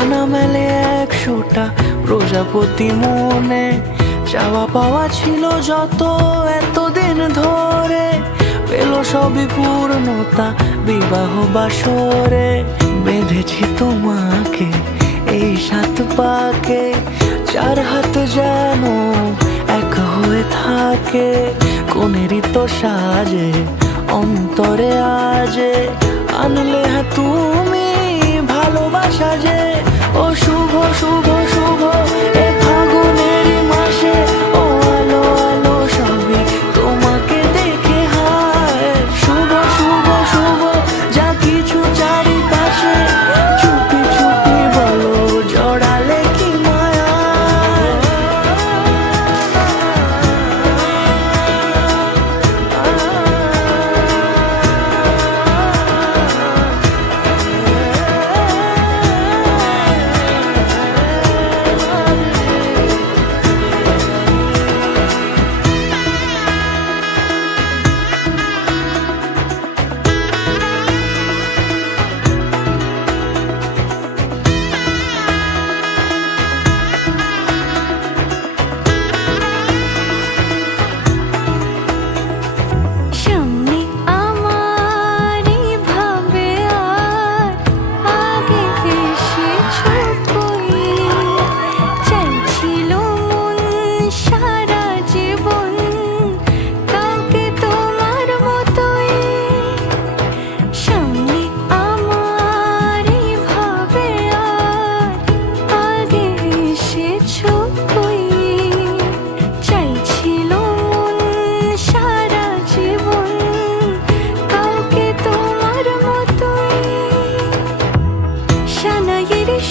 ডানা মেলে 100টা প্রজাপতি মনে, চাওয়া পাওয়া ছিল যত এতদিন ধরে, পেল সবই পূর্ণতা বিবাহ বাসরে। বেঁধেছি তোমাকে এই 7 পাকে, 4 হাত যেন এক হয়ে থাকে। কোনেরই তো সাজে অন্তরে আজে, আনলে হ্যাঁ তুমি ভালোবাসা যে। ও শুভ শুভ শুভ এ ফাগুনেরই মাসে, ও আলো আলো সবই তোমাকে দেখে হায়। শুভ শুভ শুভ যা কিছু চারিপাশে, চুপি চুপি বলো জড়ালে কি মায়া।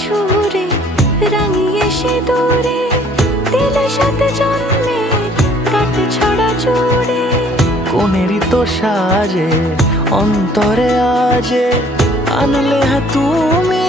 সুরে রাঙিয়ে সে দূরে, দিলে 7 জন্মের কাট ছড়া জুড়ে। কোনেরই তো সাজে অন্তরে আজে, আনলে হ্যাঁ তুমি